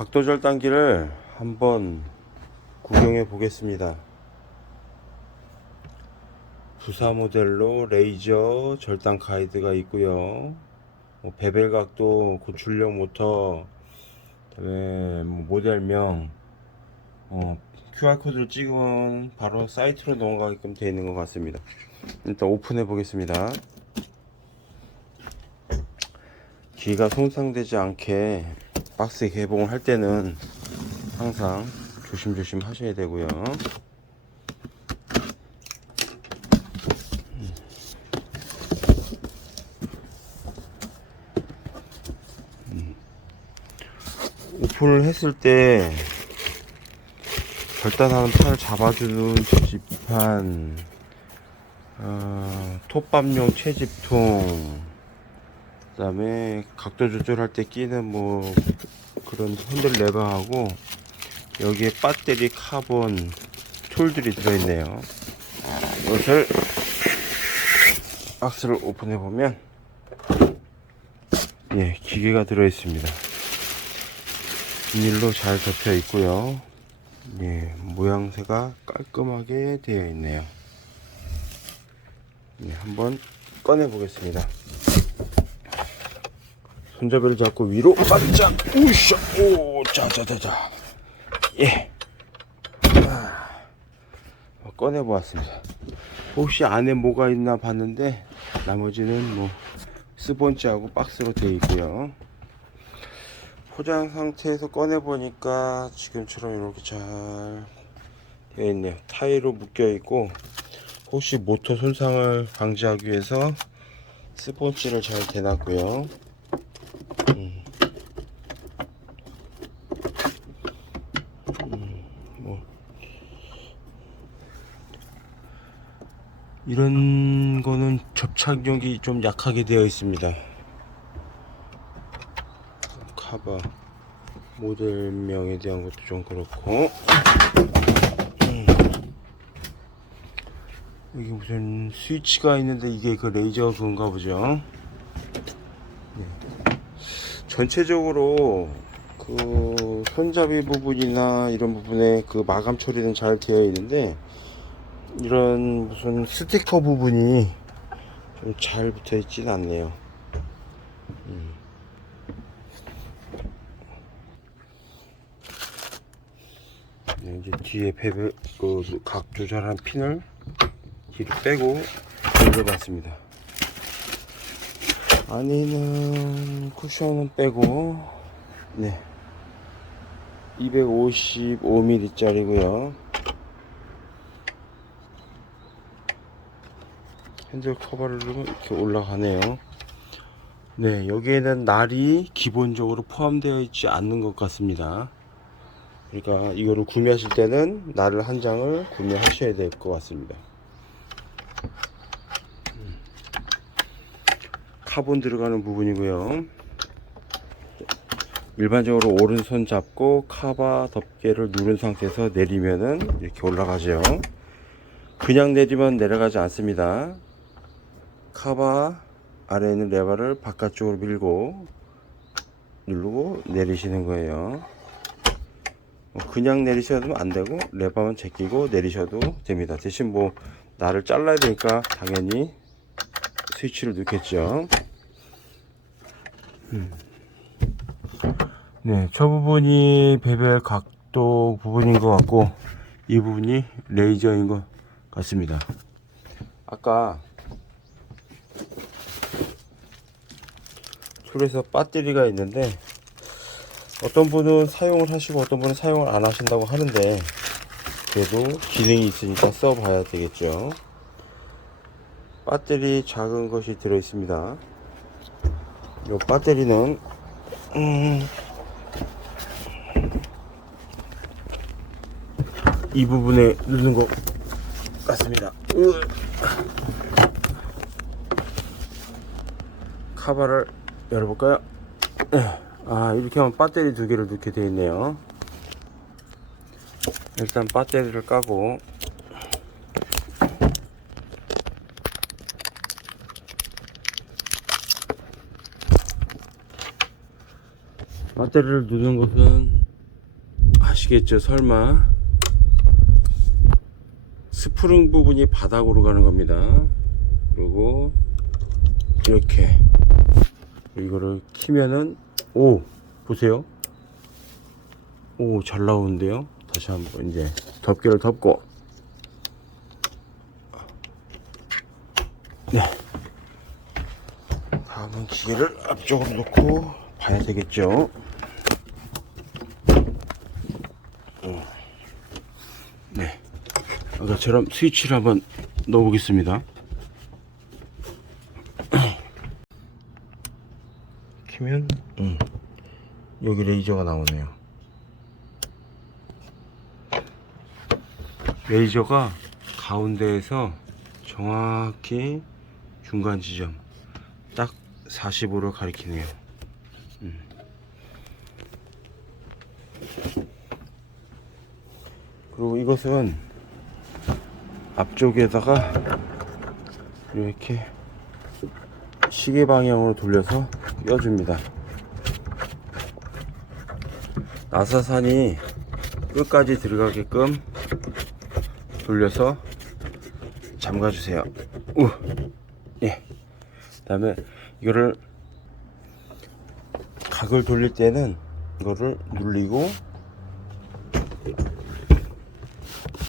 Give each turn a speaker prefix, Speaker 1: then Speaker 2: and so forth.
Speaker 1: 각도 절단기를 한번 구경해 보겠습니다. 부사 모델로 레이저 절단 가이드가 있고요. 뭐 베벨 각도, 고출력 모터, 그다음에 뭐 모델명, 어, QR 코드를 찍으면 바로 사이트로 넘어가게끔 되어 있는 것 같습니다. 일단 오픈해 보겠습니다. 기가 손상되지 않게 박스 개봉을 할 때는 항상 조심조심 하셔야 되고요. 음. 오픈을 했을 때 절단하는 판을 잡아주는 지판, 어, 톱밥용 채집통, 그 다음에 각도 조절할 때 끼는 뭐 그런 핸들 레버하고 여기에 배터리, 카본, 툴들이 들어있네요. 이것을 박스를 오픈해 보면 예 기계가 들어 있습니다. 비닐로 잘 덮여 있고요. 예 모양새가 깔끔하게 되어 있네요. 예, 한번 꺼내 보겠습니다. 손잡이를 잡고 위로. 반짝 우샤 오 자자자자. 예. 아, 꺼내 보았습니다. 혹시 안에 뭐가 있나 봤는데 나머지는 뭐 스펀지하고 박스로 되어 있고요. 포장 상태에서 꺼내 보니까 지금처럼 이렇게 잘 되어 있네요. 타이로 묶여 있고 혹시 모터 손상을 방지하기 위해서 스펀지를 잘 대놨고요 음. 음, 뭐. 이런 거는 접착력이 좀 약하게 되어 있습니다. 카바 모델명에 대한 것도 좀 그렇고 음. 여기 무슨 스위치가 있는데 이게 그 레이저 그건가 보죠. 전체적으로 그 손잡이 부분이나 이런 부분에 그 마감 처리는 잘 되어 있는데 이런 무슨 스티커 부분이 좀 잘 붙어 있진 않네요. 음. 네, 이제 뒤에 배벨 그 각 조절한 핀을 뒤로 빼고 올려봤습니다. 안에는 쿠션은 빼고 네 255mm 짜리고요 핸들 커버를 이렇게 올라가네요 네 여기에는 날이 기본적으로 포함되어 있지 않는 것 같습니다 그러니까 이거를 구매하실 때는 날을 한 장을 구매하셔야 될 것 같습니다 카본 들어가는 부분이고요. 일반적으로 오른손 잡고 카바 덮개를 누른 상태에서 내리면은 이렇게 올라가죠. 그냥 내리면 내려가지 않습니다. 카바 아래에 있는 레버를 바깥쪽으로 밀고 누르고 내리시는 거예요. 뭐 그냥 내리셔도 안 되고 레버만 제끼고 내리셔도 됩니다. 대신 뭐 나를 잘라야 되니까 당연히 스위치를 넣겠죠. 음. 네, 저 부분이 베벨 각도 부분인 것 같고 이 부분이 레이저인 것 같습니다. 아까 툴에서 배터리가 있는데 어떤 분은 사용을 하시고 어떤 분은 사용을 안 하신다고 하는데 그래도 기능이 있으니까 써봐야 되겠죠. 배터리 작은 것이 들어 있습니다. 이 배터리는 음, 이 부분에 넣는 것 같습니다. 으. 카바를 열어볼까요? 아 이렇게 하면 배터리 두 개를 넣게 되어 있네요. 일단 배터리를 까고. 배터리를 누는 것은 하시겠죠? 설마. 스프링 부분이 바닥으로 가는 겁니다. 그리고 이렇게 이거를 키면은 오 보세요. 오 잘 나오는데요? 다시 한번 이제 덮개를 덮고. 네. 다음은 기계를 앞쪽으로 놓고 봐야 되겠죠? 어. 네. 아까처럼 스위치를 한번 넣어 보겠습니다 키면 음, 여기 레이저가 나오네요. 레이저가 가운데에서 정확히 중간 지점 딱 45를 가리키네요. 음. 그리고 이것은 앞쪽에다가 이렇게 시계 방향으로 돌려서 껴줍니다. 나사산이 끝까지 들어가게끔 돌려서 잠가주세요. 우, 예. 그 다음에 이거를 각을 돌릴 때는 이거를 눌리고